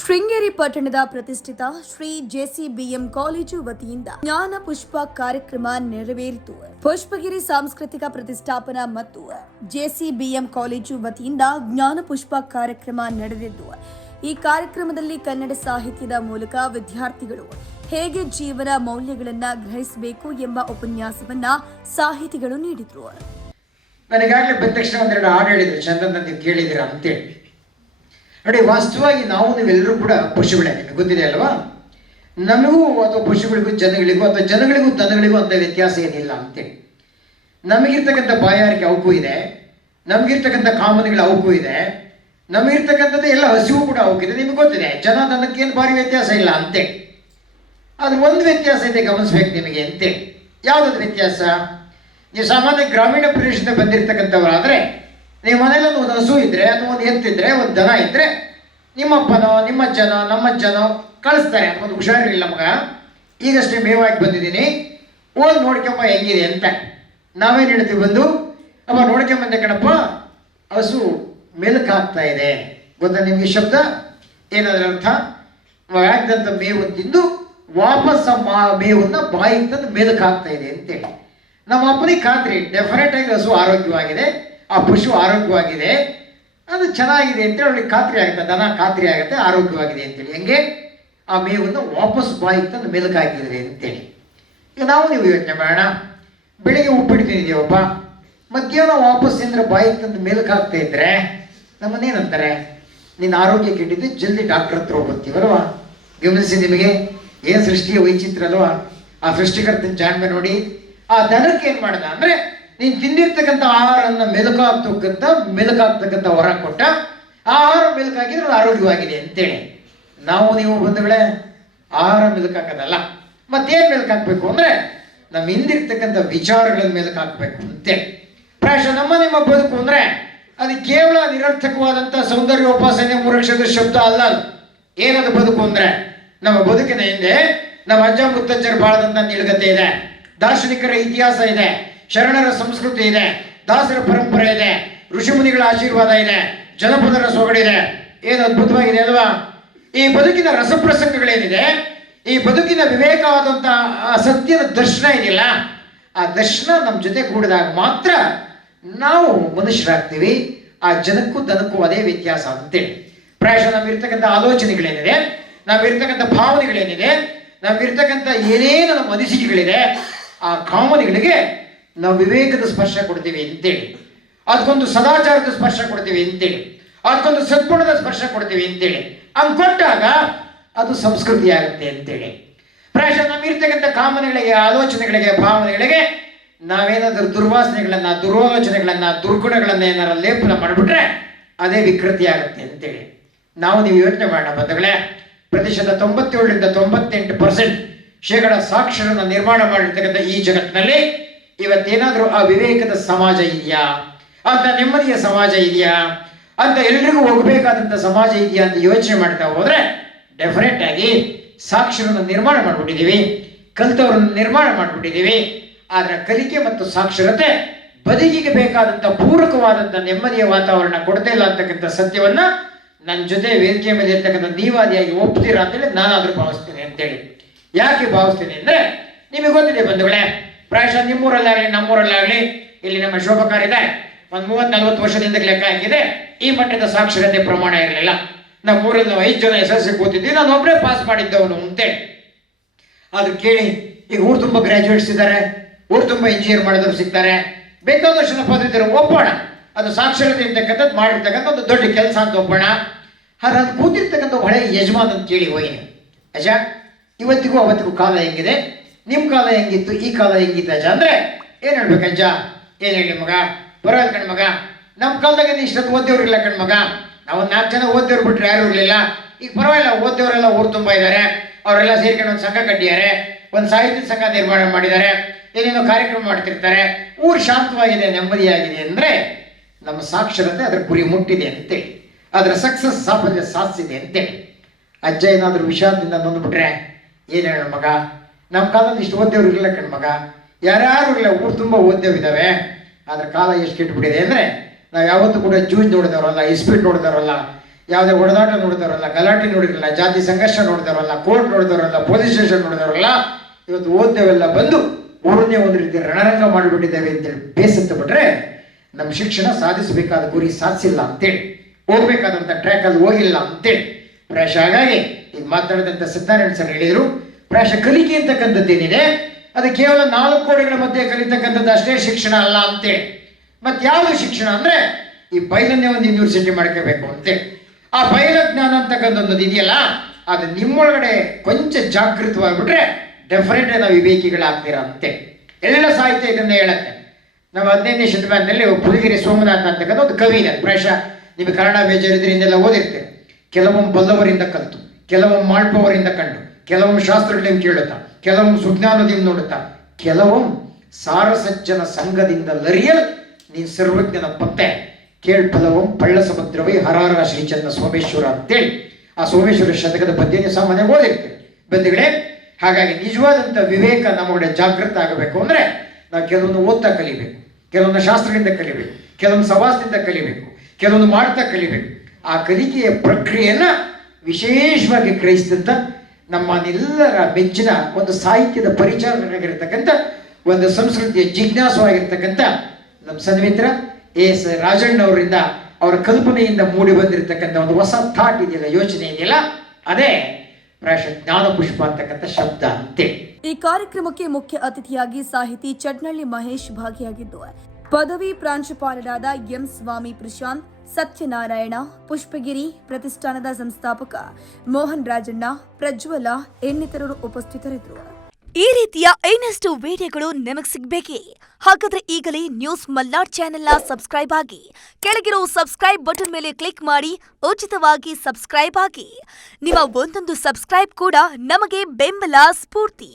ಶೃಂಗೇರಿ ಪಟ್ಟಣದ ಪ್ರತಿಷ್ಠಿತ Shri JCBM college ವತಿಯಿಂದ ಜ್ಞಾನ ಪುಷ್ಪ ಕಾರ್ಯಕ್ರಮ ನೆರವೇರಿತು. ಪುಷ್ಪಗಿರಿ ಸಾಂಸ್ಕೃತಿಕ ಪ್ರತಿಷ್ಠಾಪನಾ ಮತ್ತು ಜೆಸಿಬಿಎಂ ಕಾಲೇಜು ವತಿಯಿಂದ ಜ್ಞಾನ ಪುಷ್ಪ ಕಾರ್ಯಕ್ರಮ ನಡೆದಿದ್ದು, ಈ ಕಾರ್ಯಕ್ರಮದಲ್ಲಿ ಕನ್ನಡ ಸಾಹಿತ್ಯದ ಮೂಲಕ ವಿದ್ಯಾರ್ಥಿಗಳು ಹೇಗೆ ಜೀವನ ಮೌಲ್ಯಗಳನ್ನು ಗ್ರಹಿಸಬೇಕು ಎಂಬ ಉಪನ್ಯಾಸವನ್ನ ಸಾಹಿತಿಗಳು ನೀಡಿದರು. ನನಗಾಗಲೇ ಬಂದ ತಕ್ಷಣ ಒಂದೆರಡು ಹಾಡು ಹೇಳಿದ್ರು, ಚಂದನ್ ನೀವು ಕೇಳಿದಿರ ಅಂತೇಳಿ. ನೋಡಿ, ವಾಸ್ತವವಾಗಿ ನೀವೆಲ್ಲರೂ ಕೂಡ ಪಶುಗಳೇ, ನಿಮಗೆ ಗೊತ್ತಿದೆ ಅಲ್ವಾ? ನಮಗೂ ಅಥವಾ ಪಶುಗಳಿಗೂ ಜನಗಳಿಗೂ ಅಥವಾ ಜನಗಳಿಗೂ ದನಗಳಿಗೂ ಅಂತ ವ್ಯತ್ಯಾಸ ಏನಿಲ್ಲ ಅಂತೇಳಿ. ನಮಗಿರ್ತಕ್ಕಂಥ ಬಾಯಾರಿಕೆ ಅವಕ್ಕೂ ಇದೆ, ನಮಗಿರ್ತಕ್ಕಂಥ ಕಾಮನೆಗಳ ಅವಕ್ಕೂ ಇದೆ, ನಮಗಿರ್ತಕ್ಕಂಥದ್ದು ಎಲ್ಲ ಹಸಿವು ಕೂಡ ಅವಕ್ಕಿದೆ. ನಿಮ್ಗೆ ಗೊತ್ತಿದೆ, ಜನ ದನಕ್ಕೇನು ಭಾರಿ ವ್ಯತ್ಯಾಸ ಇಲ್ಲ ಅಂತೇಳಿ. ಆದ್ರೆ ಒಂದು ವ್ಯತ್ಯಾಸ ಇದೆ, ಗಮನಿಸ್ಬೇಕು ನಿಮಗೆ ಅಂತೇಳಿ. ಯಾವುದಾದ್ರು ವ್ಯತ್ಯಾಸ? ನೀವು ಸಾಮಾನ್ಯ ಗ್ರಾಮೀಣ ಪ್ರದೇಶದಿಂದ ಬಂದಿರತಕ್ಕಂಥವರಾದರೆ, ನೀವು ಮನೇಲಿ ಒಂದು ಹಸು ಇದ್ರೆ ಅಥವಾ ಒಂದು ಎತ್ತಿದ್ರೆ ಒಂದು ದನ ಇದ್ರೆ ನಿಮ್ಮಪ್ಪನೋ ನಿಮ್ಮ ಅಜ್ಜನೋ ನಮ್ಮ ಅಜ್ಜನೋ ಕಳಿಸ್ತಾರೆ. ಒಂದು ಹುಷಾರಿಲ್ಲ ಮಗ, ಈಗಷ್ಟೇ ಮೇವಾಗಿ ಬಂದಿದ್ದೀನಿ, ಓದಿ ನೋಡ್ಕೊಂಬ ಹೆಂಗಿದೆ ಅಂತ. ನಾವೇನು ಹೇಳ್ತೀವಿ, ಬಂದು ಅಪ್ಪ ನೋಡ್ಕೊಂಬಂದೆ ಕಣಪ್ಪ, ಹಸು ಮೆಲುಕು ಹಾಕ್ತಾ ಇದೆ. ಗೊತ್ತಾ ನಿಮಗೆ ಶಬ್ದ ಏನಾದ್ರ ಅರ್ಥ? ಹಾಕಿದಂಥ ಮೇವು ತಿಂದು ವಾಪಸ್ ಮೇವನ್ನ ಬಾಯಿಗೆ ತಂದು ಮೆಲುಕು ಹಾಕ್ತಾ ಇದೆ ಅಂತೇಳಿ. ನಮ್ಮ ಅಪ್ಪನಿಗೆ ಖಾತ್ರಿ, ಡೆಫಿನೆಟ್ ಆಗಿ ಹಸು ಆರೋಗ್ಯವಾಗಿದೆ, ಆ ಪಶು ಆರೋಗ್ಯವಾಗಿದೆ, ಅದು ಚೆನ್ನಾಗಿದೆ ಅಂತೇಳಿ ಅವಳಿಗೆ ಖಾತ್ರಿ ಆಗುತ್ತೆ, ದನ ಖಾತ್ರಿ ಆಗುತ್ತೆ ಆರೋಗ್ಯವಾಗಿದೆ ಅಂತೇಳಿ. ಹೆಂಗೆ? ಆ ಮೇವನ್ನು ವಾಪಸ್ ಬಾಯಿಗೆ ತಂದು ಮೆಲುಕು ಹಾಕಿದ್ರಿ ಅಂತೇಳಿ. ಈಗ ನೀವು ಯೋಚನೆ ಮಾಡೋಣ, ಬೆಳಿಗ್ಗೆ ಉಪ್ಪಿಟ್ಟು ತಿಂದಿದ್ದೀವಪ್ಪ, ಮಧ್ಯಾಹ್ನ ವಾಪಸ್ ತಿಂದ್ರೆ ಬಾಯಿಗೆ ತಂದು ಮೆಲುಕು ಹಾಕ್ತಾ ಇದ್ರೆ ನಮ್ಮನ್ನೇನಂತಾರೆ? ನಿನ್ನ ಆರೋಗ್ಯ ಕೆಟ್ಟಿದ್ದು, ಜಲ್ದಿ ಡಾಕ್ಟರ್ ಹತ್ರ ಹೋಗ್ತೀವಲ್ವಾ? ಗಮನಿಸಿ, ನಿಮಗೆ ಏನು ಸೃಷ್ಟಿಯ ವೈಚಿತ್ರ ಅಲ್ವಾ? ಆ ಸೃಷ್ಟಿಕರ್ತನ ಜಾಣ್ಮೆ ನೋಡಿ. ಆ ದನಕ್ಕೆ ಏನು ಮಾಡ್ದ ಅಂದ್ರೆ, ನೀನು ತಿಂದಿರ್ತಕ್ಕಂಥ ಆಹಾರವನ್ನು ಮೆಲುಕಾಗ್ತಕ್ಕಂಥ ಹೊರ ಕೊಟ್ಟ, ಆಹಾರ ಮೆಲುಕಾಗಿದ್ರೆ ಅದು ಆರೋಗ್ಯವಾಗಿದೆ ಅಂತೇಳಿ. ನೀವು ಬಂಧುಗಳೇ, ಆಹಾರ ಮೆಲುಕಾಕೋದಲ್ಲ, ಮತ್ತೇನು ಮೆಲುಕಾಕ್ಬೇಕು ಅಂದ್ರೆ ನಮ್ಮ ಹಿಂದಿರ್ತಕ್ಕಂಥ ವಿಚಾರಗಳನ್ನು ಮೆಲುಕಾಕ್ಬೇಕು ಅಂತೇಳಿ. ಪ್ರಾಯಶಃ ನಿಮ್ಮ ಬದುಕು ಅಂದ್ರೆ ಅದು ಕೇವಲ ನಿರರ್ಥಕವಾದಂಥ ಸೌಂದರ್ಯೋಪಾಸನೆ ಮೂರಕ್ಷರದ ಶಬ್ದ ಅಲ್ಲ. ಏನದು ಬದುಕು ಅಂದ್ರೆ? ನಮ್ಮ ಬದುಕಿನ ಹಿಂದೆ ನಮ್ಮ ಅಜ್ಜ ಮುತ್ತಜ್ಜರು ಬಾಳದಂತ ನಿಲುಗತೆ ಇದೆ, ದಾರ್ಶನಿಕರ ಇತಿಹಾಸ ಇದೆ, ಶರಣರ ಸಂಸ್ಕೃತಿ ಇದೆ, ದಾಸರ ಪರಂಪರೆ ಇದೆ, ಋಷಿಮುನಿಗಳ ಆಶೀರ್ವಾದ ಇದೆ, ಜನಪದರ ಸೊಗಡಿದೆ. ಏನು ಅದ್ಭುತವಾಗಿದೆ ಅಲ್ವಾ? ಈ ಬದುಕಿನ ರಸಪ್ರಸಂಗಗಳೇನಿದೆ, ಈ ಬದುಕಿನ ವಿವೇಕವಾದಂಥ ಸತ್ಯದ ದರ್ಶನ ಇದೆಯಲ್ಲ, ಆ ದರ್ಶನ ನಮ್ಮ ಜೊತೆ ಕೂಡಿದಾಗ ಮಾತ್ರ ನಾವು ಮನುಷ್ಯರಾಗ್ತೀವಿ. ಆ ಜನಕ್ಕೂ ದನಕ್ಕೂ ಅದೇ ವ್ಯತ್ಯಾಸ ಅಂತೇಳಿ. ಪ್ರಾಯಶಃ ನಮ್ಮಿರ್ತಕ್ಕಂಥ ಆಲೋಚನೆಗಳೇನಿದೆ, ನಾವಿರ್ತಕ್ಕಂಥ ಭಾವನೆಗಳೇನಿದೆ, ನಾವಿರ್ತಕ್ಕಂಥ ಏನೇನು ನಮ್ಮ ಅನಿಸಿಕೆಗಳಿದೆ, ಆ ಕಾಮನೆಗಳಿಗೆ ನಾವು ವಿವೇಕದ ಸ್ಪರ್ಶ ಕೊಡ್ತೀವಿ ಅಂತೇಳಿ, ಅದಕ್ಕೊಂದು ಸದಾಚಾರದ ಸ್ಪರ್ಶ ಕೊಡ್ತೀವಿ ಅಂತೇಳಿ, ಅದಕ್ಕೊಂದು ಸದ್ಗುಣದ ಸ್ಪರ್ಶ ಕೊಡ್ತೀವಿ ಅಂತೇಳಿ. ಹಂಗೆ ಕೊಟ್ಟಾಗ ಅದು ಸಂಸ್ಕೃತಿ ಆಗುತ್ತೆ ಅಂತೇಳಿ. ಪ್ರಾಯಶಃ ನಮ್ಮಿರ್ತಕ್ಕಂಥ ಕಾಮನೆಗಳಿಗೆ, ಆಲೋಚನೆಗಳಿಗೆ, ಭಾವನೆಗಳಿಗೆ ನಾವೇನಾದ್ರೂ ದುರ್ವಾಸನೆಗಳನ್ನ, ದುರಾಲೋಚನೆಗಳನ್ನ, ದುರ್ಗುಣಗಳನ್ನ ಏನಾರ ಲೇಪನ ಮಾಡಿಬಿಟ್ರೆ ಅದೇ ವಿಕೃತಿ ಆಗುತ್ತೆ ಅಂತೇಳಿ. ನೀವು ಯೋಚನೆ ಮಾಡೋಣ ಬಂಧುಗಳೇ, ಪ್ರತಿಶತ 97-98% ಶೇಕಡ ಸಾಕ್ಷರನ ನಿರ್ಮಾಣ ಮಾಡಿರ್ತಕ್ಕಂಥ ಈ ಜಗತ್ತಿನಲ್ಲಿ ಇವತ್ತೇನಾದ್ರೂ ಆ ವಿವೇಕದ ಸಮಾಜ ಇದೆಯಾ ಅಂತ, ನೆಮ್ಮದಿಯ ಸಮಾಜ ಇದೆಯಾ ಅಂತ, ಎಲ್ರಿಗೂ ಹೋಗಬೇಕಾದಂಥ ಸಮಾಜ ಇದೆಯಾ ಅಂತ ಯೋಚನೆ ಮಾಡ್ತಾ ಹೋದ್ರೆ ಡೆಫಿನೆಟ್ ಆಗಿ ಸಾಕ್ಷರನ ನಿರ್ಮಾಣ ಮಾಡಿಬಿಟ್ಟಿದ್ದೀವಿ, ಕಲಿತವರನ್ನು ನಿರ್ಮಾಣ ಮಾಡಿಬಿಟ್ಟಿದ್ದೀವಿ. ಆದ್ರೆ ಕಲಿಕೆ ಮತ್ತು ಸಾಕ್ಷರತೆ ಬದುಕಿಗೆ ಬೇಕಾದಂಥ ಪೂರಕವಾದಂಥ ನೆಮ್ಮದಿಯ ವಾತಾವರಣ ಕೊಡ್ತಾ ಇಲ್ಲ ಅಂತಕ್ಕಂಥ ಸತ್ಯವನ್ನ ನನ್ನ ಜೊತೆ ವೇದಿಕೆ ಮೇಲೆ ಇರ್ತಕ್ಕಂಥ ನೀವಾದಿಯಾಗಿ ಒಪ್ತೀರಾ ಅಂತೇಳಿ ನಾನಾದ್ರೂ ಭಾವಿಸ್ತೀನಿ ಅಂತೇಳಿ. ಯಾಕೆ ಭಾವಿಸ್ತೀನಿ ಅಂದ್ರೆ, ನಿಮಗೆ ಗೊತ್ತಿದೆ ಬಂಧುಗಳೇ, ಪ್ರಾಯಶಃ ನಿಮ್ಮೂರಲ್ಲಾಗಲಿ ನಮ್ಮೂರಲ್ಲಾಗಲಿ, ಇಲ್ಲಿ ನಮ್ಮ ಶೋಭಕಾರಿದ್ದಾರೆ, ಒಂದು 30-40 ವರ್ಷದಿಂದ ಲೆಕ್ಕ ಹಾಕಿದೆ, ಈ ಮಟ್ಟದ ಸಾಕ್ಷರತೆ ಪ್ರಮಾಣ ಇರಲಿಲ್ಲ. ನಮ್ಮೂರಲ್ಲಿ ನಾವು 5 ಜನ SSLC ಕೂತಿದ್ವಿ, ನಾನು ಒಬ್ಬರೇ ಪಾಸ್ ಮಾಡಿದ್ದವನು ಅಂತೇಳಿ. ಆದ್ರೆ ಕೇಳಿ, ಈಗ ಊರು ತುಂಬ ಗ್ರಾಜುಯೇಟ್ಸ್ ಇದ್ದಾರೆ, ಊರು ತುಂಬ ಇಂಜಿನಿಯರ್ ಮಾಡಿದವರು ಸಿಗ್ತಾರೆ, ಬೇಕಾದಷ್ಟು ಜನ ಪದವಿದ್ರು, ಒಪ್ಪೋಣ, ಅದು ಸಾಕ್ಷರತೆ ಇರ್ತಕ್ಕಂಥದ್ದು ಮಾಡಿರ್ತಕ್ಕಂಥ ಒಂದು ದೊಡ್ಡ ಕೆಲಸ ಅಂತ ಒಪ್ಪೋಣ. ಆದ್ರೆ ಅದು ಕೂತಿರ್ತಕ್ಕಂಥ ಹಳೆ ಯಜಮಾನ್ ಅಂತ ಕೇಳಿ ಹೋಗಿ, ಅಜ್ಜ ಇವತ್ತಿಗೂ ಅವತ್ತಿಗೂ ಕಾಲ ಹೆಂಗಿದೆ, ನಿಮ್ಮ ಕಾಲ ಹೆಂಗಿತ್ತು, ಈ ಕಾಲ ಹೆಂಗಿತ್ತು ಅಜ್ಜ ಅಂದ್ರೆ ಏನು ಹೇಳ್ಬೇಕು? ಅಜ್ಜ ಏನು ಹೇಳಿ ಮಗ, ಬರೋಲ್ಲ ಕಣ್ ಮಗ, ನಮ್ಮ ಕಾಲದಾಗ ಇಷ್ಟೊತ್ತು ಓದ್ದವ್ರಿಲ್ಲ ಕಣ್ ಮಗ, ನಾವು 4 ಜನ ಓದ್ದವ್ರು ಬಿಟ್ರೆ ಯಾರು ಇರಲಿಲ್ಲ. ಈಗ ಪರವಾಗಿಲ್ಲ, ಓದ್ದವರೆಲ್ಲ ಊರು ತುಂಬ ಇದ್ದಾರೆ, ಅವರೆಲ್ಲ ಸೇರ್ಕೊಂಡು ಒಂದು ಸಂಘ ಕಟ್ಟಿದ್ದಾರೆ, ಒಂದು ಸಾಹಿತ್ಯ ಸಂಘ ನಿರ್ಮಾಣ ಮಾಡಿದ್ದಾರೆ, ಏನೇನೋ ಕಾರ್ಯಕ್ರಮ ಮಾಡ್ತಿರ್ತಾರೆ, ಊರು ಶಾಂತವಾಗಿದೆ, ನೆಮ್ಮದಿಯಾಗಿದೆ ಅಂದ್ರೆ ನಮ್ಮ ಸಾಕ್ಷರತೆ ಅದರ ಗುರಿ ಮುಟ್ಟಿದೆ ಅಂತೇಳಿ, ಅದರ ಸಕ್ಸಸ್ ಸಾಫಲ್ಯ ಸಾಧಿಸಿದೆ ಅಂತೇಳಿ. ಅಜ್ಜ ಏನಾದರೂ ವಿಷಾದದಿಂದ ನೊಂದ್ಬಿಟ್ರೆ ಏನು ಹೇಳ ಮಗ, ನಮ್ಮ ಕಾಲದಲ್ಲಿ ಇಷ್ಟು ಓದ್ದೇವ್ರು ಇರಲಿಲ್ಲ ಕಣ್ ಮಗ, ಯಾರ್ಯಾರು ಇಲ್ಲ, ಊರು ತುಂಬ ಓದ್ದೇವಿದ್ದಾವೆ. ಆದ್ರೆ ಕಾಲ ಎಷ್ಟು ಕೆಟ್ಟುಬಿಟ್ಟಿದೆ ಅಂದ್ರೆ, ನಾವು ಯಾವತ್ತೂ ಕೂಡ ಜೂಜ್ ನೋಡಿದವರಲ್ಲ, ಇಸ್ಪೀಟ್ ನೋಡಿದವರಲ್ಲ, ಯಾವುದೇ ಹೊಡೆದಾಟ ನೋಡಿದವರಲ್ಲ, ಗಲಾಟೆ ನೋಡಿರಲ್ಲ, ಜಾತಿ ಸಂಘರ್ಷ ನೋಡಿದವರಲ್ಲ, ಕೋರ್ಟ್ ನೋಡಿದವರಲ್ಲ, ಪೊಲೀಸ್ ಸ್ಟೇಷನ್ ನೋಡಿದವರಲ್ಲ. ಇವತ್ತು ಓದ್ದವೆಲ್ಲ ಬಂದು ಊರನ್ನೇ ಒಂದು ರೀತಿ ರಣರಂಗ ಮಾಡಿಬಿಟ್ಟಿದ್ದೇವೆ ಅಂತೇಳಿ ಬೇಸತ್ತು ಬಿಟ್ರೆ ನಮ್ಮ ಶಿಕ್ಷಣ ಸಾಧಿಸಬೇಕಾದ ಗುರಿ ಸಾಧಿಸಿಲ್ಲ ಅಂತೇಳಿ, ಹೋಗ್ಬೇಕಾದಂಥ ಟ್ರ್ಯಾಕಲ್ಲಿ ಹೋಗಿಲ್ಲ ಅಂತೇಳಿ ಪ್ರಾಯಶಃ. ಹಾಗಾಗಿ ಈಗ ಮಾತಾಡಿದಂಥ ಸತ್ಯನಾರಾಯಣ ಸರ್ ಹೇಳಿದರು, ಪ್ರಾಯಶಃ ಕಲಿಕೆ ಅಂತಕ್ಕಂಥದ್ದೇನಿದೆ ಅದು ಕೇವಲ 4 ಗೋಡೆಗಳ ಮಧ್ಯೆ ಕಲಿತಕ್ಕಂಥದ್ದು ಅಷ್ಟೇ ಶಿಕ್ಷಣ ಅಲ್ಲ ಅಂತೇಳಿ. ಮತ್ತೆ ಯಾವುದು ಶಿಕ್ಷಣ ಅಂದರೆ ಈ ಬಯಲನ್ನೇ ಒಂದು ಯೂನಿವರ್ಸಿಟಿ ಮಾಡ್ಕೋಬೇಕು ಅಂತೇಳಿ. ಆ ಬಯಲ ಜ್ಞಾನ ಅಂತಕ್ಕಂಥದ್ದು ಇದೆಯಲ್ಲ, ಅದು ನಿಮ್ಮೊಳಗಡೆ ಕೊಂಚ ಜಾಗೃತವಾಗಿಬಿಟ್ರೆ ಡೆಫಿನೆಟ್ ನಾವು ವಿವೇಕಿಗಳಾಗ್ತೀರಾ ಅಂತೆ. ಎಲ್ಲ ಸಾಹಿತ್ಯ ಇದನ್ನ ಹೇಳುತ್ತೆ. ನಾವು 15ನೇ ಶತಮಾನದಲ್ಲಿ ಪುಲಿಗೆರೆ ಸೋಮನಾಥ ಅಂತಕ್ಕಂಥ ಒಂದು ಕವಿ ಇದೆ. ಪ್ರಾಯಶಃ ನಿಮಗೆ ಕನ್ನಡ ಬೇಜಾರಿದ್ರೆ ಹಿಂದೆಲ್ಲ ಓದಿರ್ತೀರಿ. ಕೆಲವೊಮ್ಮೆ ಬಲ್ಲವರಿಂದ ಕಲಿತು, ಕೆಲವೊಮ್ಮೆ ಮಾಡ್ಪವರಿಂದ ಕಂಡು, ಕೆಲವೊಮ್ಮೆ ಶಾಸ್ತ್ರಗಳಿಂದ ಕೇಳುತ್ತಾ, ಕೆಲವೊಮ್ಮೆ ಸುಜ್ಞಾನದಿಂದ ನೋಡುತ್ತಾ, ಕೆಲವೊಮ್ಮೆ ಸಾರಸಜ್ಜನ ಸಂಘದಿಂದ ಲರಿಯಲ್ ನೀನು ಸರ್ವಜ್ಞನ ಪತ್ತೆ ಕೇಳ್ಪಲವಂ ಪಳ್ಳ ಸಮುದ್ರವೇ ಹರಾರ ಶ್ರೀಚಂದ್ರ ಸೋಮೇಶ್ವರ ಅಂತೇಳಿ ಆ ಸೋಮೇಶ್ವರ ಶತಕದ ಪದ್ಯನೇ ಸಾಮಾನ್ಯ ಓದಿರ್ತೀವಿ ಬಂಧುಗಳೇ. ಹಾಗಾಗಿ ನಿಜವಾದಂಥ ವಿವೇಕ ನಮ್ಮೊಳಗಡೆ ಜಾಗೃತ ಆಗಬೇಕು ಅಂದರೆ ನಾವು ಕೆಲವೊಂದು ಓದ್ತಾ ಕಲಿಬೇಕು, ಕೆಲವೊಂದು ಶಾಸ್ತ್ರದಿಂದ ಕಲಿಬೇಕು, ಕೆಲವೊಂದು ಸವಾಸದಿಂದ ಕಲಿಬೇಕು, ಕೆಲವೊಂದು ಮಾಡ್ತಾ ಕಲಿಬೇಕು. ಆ ಕಲಿಕೆಯ ಪ್ರಕ್ರಿಯೆಯನ್ನು ವಿಶೇಷವಾಗಿ ಗ್ರಹಿಸಿದಂಥ ನಮ್ಮನ್ನೆಲ್ಲರ ಮೆಚ್ಚಿನ ಒಂದು ಸಾಹಿತ್ಯದ ಪರಿಚಾರಕರಾಗಿರ್ತಕ್ಕಂಥ, ಒಂದು ಸಂಸ್ಕೃತಿಯ ಜಿಜ್ಞಾಸವಾಗಿರ್ತಕ್ಕಂಥ ನಮ್ಮ ಸನ್ಮಿತ್ರ ಎಸ್ ರಾಜಣ್ಣವರಿಂದ ಅವರ ಕಲ್ಪನೆಯಿಂದ ಮೂಡಿ ಬಂದಿರತಕ್ಕಂಥ ಒಂದು ಹೊಸ ಥಾಟ್ ಇದೆಯಲ್ಲ, ಯೋಚನೆ ಇದೆಯಲ್ಲ, ಅದೇ ಪ್ರಾಯಶಃ ಜ್ಞಾನಪುಷ್ಪ ಅಂತಕ್ಕಂಥ ಶಬ್ದ ಅಂತೆ. ಈ ಕಾರ್ಯಕ್ರಮಕ್ಕೆ ಮುಖ್ಯ ಅತಿಥಿಯಾಗಿ ಸಾಹಿತಿ ಚಟ್ನಳ್ಳಿ ಮಹೇಶ್ ಭಾಗಿಯಾಗಿದ್ದು, ಪದವಿ ಪ್ರಾಂಶುಪಾಲರಾದ ಎಂ ಸ್ವಾಮಿ ಪ್ರಶಾಂತ್, ಸತ್ಯನಾರಾಯಣ, ಪುಷ್ಪಗಿರಿ ಪ್ರತಿಷ್ಠಾನದ ಸಂಸ್ಥಾಪಕ ಮೋಹನ್ ರಾಜಣ್ಣ, ಪ್ರಜ್ವಲ ಇನ್ನಿತರರು ಉಪಸ್ಥಿತರಿದ್ದರು. ಈ ರೀತಿಯ ಇನ್ನಷ್ಟು ವಿಡಿಯೋಗಳು ನಿಮಗೆ ಸಿಗಬೇಕೇ? ಹಾಗಾದ್ರೆ ಈಗಲೇ ನ್ಯೂಸ್ ಮಲ್ನಾಡ್ ಚಾನೆಲ್ನ ಸಬ್ಸ್ಕ್ರೈಬ್ ಆಗಿ, ಕೆಳಗಿರೋ ಸಬ್ಸ್ಕ್ರೈಬ್ ಬಟನ್ ಮೇಲೆ ಕ್ಲಿಕ್ ಮಾಡಿ ಉಚಿತವಾಗಿ ಸಬ್ಸ್ಕ್ರೈಬ್ ಆಗಿ. ನಿಮ್ಮ ಒಂದೊಂದು ಸಬ್ಸ್ಕ್ರೈಬ್ ಕೂಡ ನಮಗೆ ಬೆಂಬಲ ಸ್ಫೂರ್ತಿ.